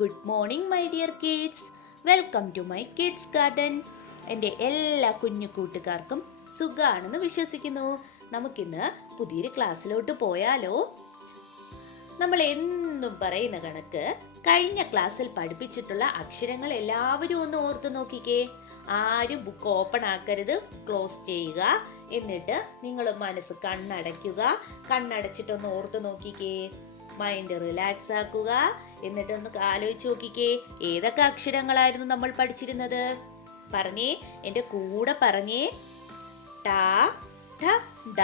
Good morning my dear kids. Welcome to my kids garden. എൻ്റെ എല്ലാ കുഞ്ഞു കൂട്ടുകാർക്കും സുഖാണെന്ന് വിശ്വസിക്കുന്നു. നമുക്കിന്ന് പുതിയൊരു ക്ലാസ്സിലോട്ട് പോയാലോ? നമ്മൾ എന്നും പറയുന്ന കണക്ക് കഴിഞ്ഞ ക്ലാസ്സിൽ പഠിപ്പിച്ചിട്ടുള്ള അക്ഷരങ്ങൾ എല്ലാവരും ഒന്ന് ഓർത്ത് നോക്കിക്കേ. ആരും ബുക്ക് ഓപ്പൺ ആക്കരുത്, ക്ലോസ് ചെയ്യുക. എന്നിട്ട് നിങ്ങൾ മനസ്സ് കണ്ണടച്ചിട്ടൊന്ന് ഓർത്ത് നോക്കിക്കേ. മൈൻഡ് റിലാക്സ് ആക്കുക. എന്നിട്ടൊന്ന് ആലോചിച്ച് നോക്കിക്കേ, ഏതൊക്കെ അക്ഷരങ്ങളായിരുന്നു നമ്മൾ പഠിച്ചിരുന്നത്? പറഞ്ഞേ, എൻ്റെ കൂടെ പറഞ്ഞേ. ട ഠ ഡ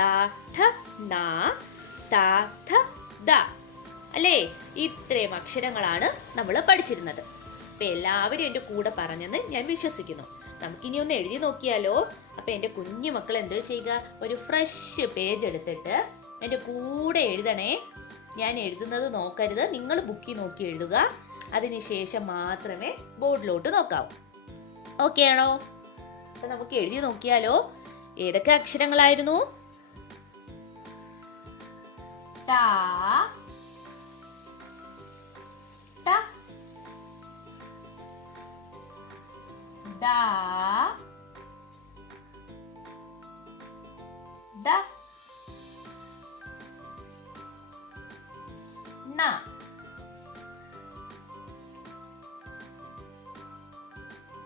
ഠ ന ത ഥ ദ. അല്ലേ? ഇത്രയും അക്ഷരങ്ങളാണ് നമ്മൾ പഠിച്ചിരുന്നത്. അപ്പം എല്ലാവരും എൻ്റെ കൂടെ പറഞ്ഞെന്ന് ഞാൻ വിശ്വസിക്കുന്നു. നമുക്കിനി ഒന്ന് എഴുതി നോക്കിയാലോ? അപ്പം എൻ്റെ കുഞ്ഞു മക്കൾ എന്തോ ചെയ്യുക, ഒരു ഫ്രഷ് പേജ് എടുത്തിട്ട് എൻ്റെ കൂടെ എഴുതണേ. ഞാൻ എഴുതുന്നത് നോക്കരുത്, നിങ്ങൾ ബുക്കിൽ നോക്കി എഴുതുക. അതിനുശേഷം മാത്രമേ ബോർഡിലോട്ട് നോക്കാവൂ. ഓക്കെ ആണോ? അപ്പം നമുക്ക് എഴുതി നോക്കിയാലോ? ഏതൊക്കെ അക്ഷരങ്ങളായിരുന്നു? ട ട ഡ ദ ന.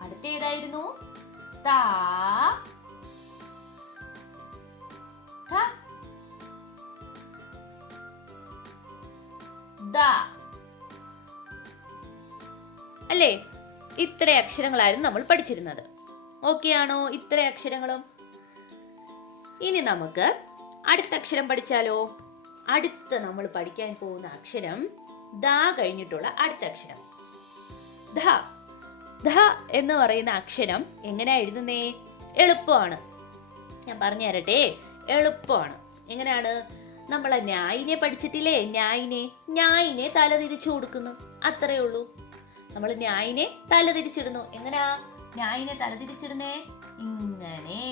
അടുത്ത ഏതായിരുന്നു? ത ഥ ദ. അല്ലേ? ഇത്ര അക്ഷരങ്ങളായിരുന്നു നമ്മൾ പഠിച്ചിരുന്നത്. ഓക്കെ ആണോ? ഇത്ര അക്ഷരങ്ങളും. ഇനി നമുക്ക് അടുത്ത അക്ഷരം പഠിച്ചാലോ? അടുത്ത നമ്മൾ പഠിക്കാൻ പോകുന്ന അക്ഷരം ദ കഴിഞ്ഞിട്ടുള്ള അടുത്ത അക്ഷരം ധ. ധ എന്ന് പറയുന്ന അക്ഷരം എങ്ങനെയാ എഴുതുന്നേ? എളുപ്പമാണ്. ഞാൻ പറഞ്ഞു തരട്ടെ. എളുപ്പമാണ്. എങ്ങനെയാണ്? നമ്മളെ ന്യായിനെ പഠിച്ചിട്ടില്ലേ? ന്യായിനെ തല തിരിച്ചു കൊടുക്കുന്നു, അത്രയേ ഉള്ളൂ. നമ്മൾ ന്യായിനെ തല തിരിച്ചിടുന്നു. എങ്ങനെയാ ന്യായിനെ തല തിരിച്ചിടുന്നേ? ഇങ്ങനെ.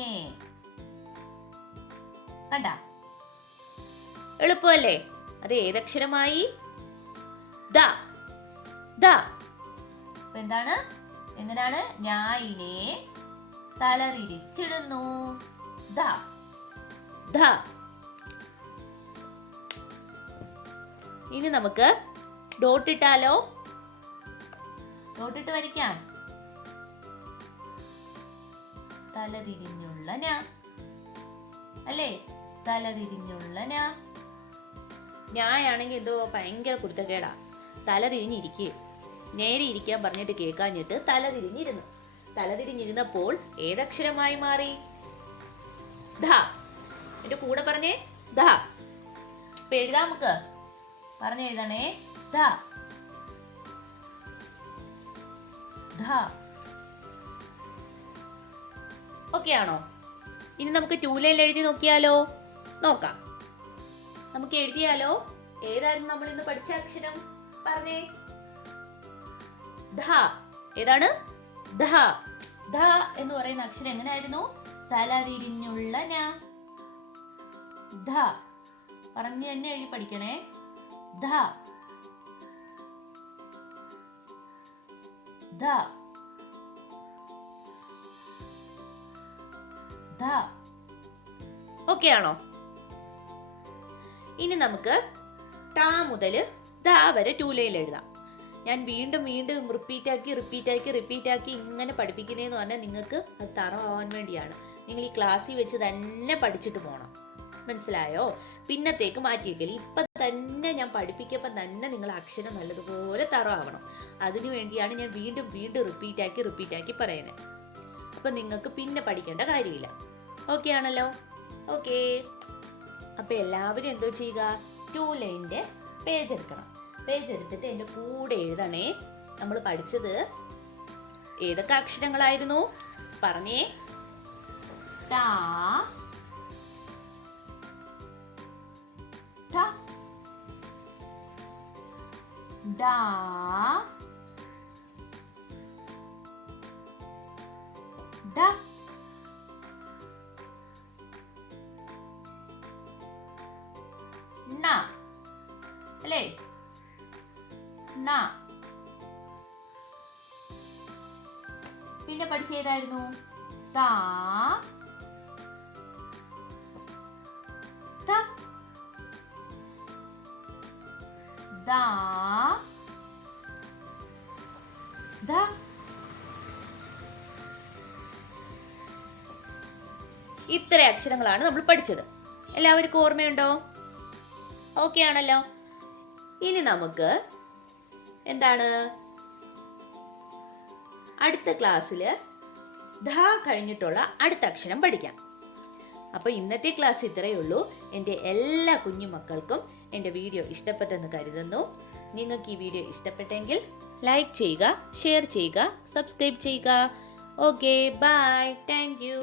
കണ്ട? എളുപ്പമല്ലേ? അത് ഏതക്ഷരമായി? ദ. ദ. എന്താണ്? എങ്ങനെയാണ്? ന്യായിനെ തല തിരിച്ചിടുന്നു. ദ. ദ. ഇനി നമുക്ക് ഡോട്ട് ഇട്ടാലോ? ഡോട്ടിട്ട് വരയ്ക്കാം. തലതിരിഞ്ഞുള്ള ന. അല്ലേ? തലതിരിഞ്ഞുള്ള ന. ഞായാണെങ്കിൽ എന്തോ ഭയങ്കര കുരുത്തക്കേടാ. തല തിരിഞ്ഞിരിക്കുകയും നേരെ ഇരിക്കാൻ പറഞ്ഞിട്ട് കേൾക്കാഞ്ഞിട്ട് തലതിരിഞ്ഞിരുന്നപ്പോൾ ഏതക്ഷരമായി മാറി? ധ. എന്റെ കൂടെ പറഞ്ഞേ. ധ. ഇപ്പൊ എഴുതാം നമുക്ക്. പറഞ്ഞെഴുതണേ. ധ. ധ. ഓക്കെ ആണോ? ഇനി നമുക്ക് 2 ലൈനിൽ എഴുതി നോക്കിയാലോ? നോക്കാം. നമുക്ക് എഴുതിയാലോ? ഏതായിരുന്നു നമ്മൾ ഇന്ന് പഠിച്ച അക്ഷരം? പറഞ്ഞേ. ധ. ഏതാണ്? ധ. ധ എന്ന് പറയുന്ന അക്ഷരം എങ്ങനെയായിരുന്നു? തലതിരിഞ്ഞുള്ള ന. ധ. പറഞ്ഞു തന്നെ എഴുതി പഠിക്കണേ. ധ. ധ. ധ. ഓക്കെ ആണോ? ഇനി നമുക്ക് ട മുതൽ ദ വരെ 2 ലൈനിൽ എഴുതാം. ഞാൻ വീണ്ടും റിപ്പീറ്റ് ആക്കി ഇങ്ങനെ പഠിപ്പിക്കുന്നതെന്ന് പറഞ്ഞാൽ നിങ്ങൾക്ക് അത് തറവാൻ വേണ്ടിയാണ്. നിങ്ങൾ ഈ ക്ലാസ്സിൽ വെച്ച് തന്നെ പഠിച്ചിട്ട് പോകണം. മനസ്സിലായോ? പിന്നത്തേക്ക് മാറ്റി വെക്കല്. ഇപ്പം തന്നെ ഞാൻ പഠിപ്പിക്കുമ്പോൾ തന്നെ നിങ്ങൾ അക്ഷരം നല്ലതുപോലെ തറവാവണം. അതിനു വേണ്ടിയാണ് ഞാൻ വീണ്ടും റിപ്പീറ്റ് ആക്കി പറയുന്നത്. അപ്പം നിങ്ങൾക്ക് പിന്നെ പഠിക്കേണ്ട കാര്യമില്ല. ഓക്കെ ആണല്ലോ? ഓക്കെ. അപ്പം എല്ലാവരും എന്തോ ചെയ്യുക? 2 ലൈനിൻ്റെ പേജ് എടുക്കണം. പേജ് എടുത്തിട്ട് എൻ്റെ കൂടെ എഴുതണേ. നമ്മൾ പഠിച്ചത് ഏതൊക്കെ അക്ഷരങ്ങളായിരുന്നു? പറഞ്ഞേ. ട ഠ ഡ ധ ന. അല്ലേ? ന. പിന്നെ പഠിച്ച ഏതായിരുന്നു? താ ത ദാ ദ. ഇത്ര അക്ഷരങ്ങളാണ് നമ്മൾ പഠിച്ചത്. എല്ലാവർക്കും ഓർമ്മയുണ്ടോ? ഓക്കെ ആണല്ലോ. ഇനി നമുക്ക് എന്താണ് അടുത്ത ക്ലാസ്സിൽ ധ കഴിഞ്ഞിട്ടുള്ള അടുത്ത അക്ഷരം പഠിക്കാം. അപ്പോൾ ഇന്നത്തെ ക്ലാസ് ഇത്രയേ ഉള്ളൂ. എൻ്റെ എല്ലാ കുഞ്ഞു മക്കൾക്കും എൻ്റെ വീഡിയോ ഇഷ്ടപ്പെട്ടെന്ന് കരുതുന്നു. നിങ്ങൾക്ക് ഈ വീഡിയോ ഇഷ്ടപ്പെട്ടെങ്കിൽ ലൈക്ക് ചെയ്യുക, ഷെയർ ചെയ്യുക, സബ്സ്ക്രൈബ് ചെയ്യുക. Okay, bye, thank U.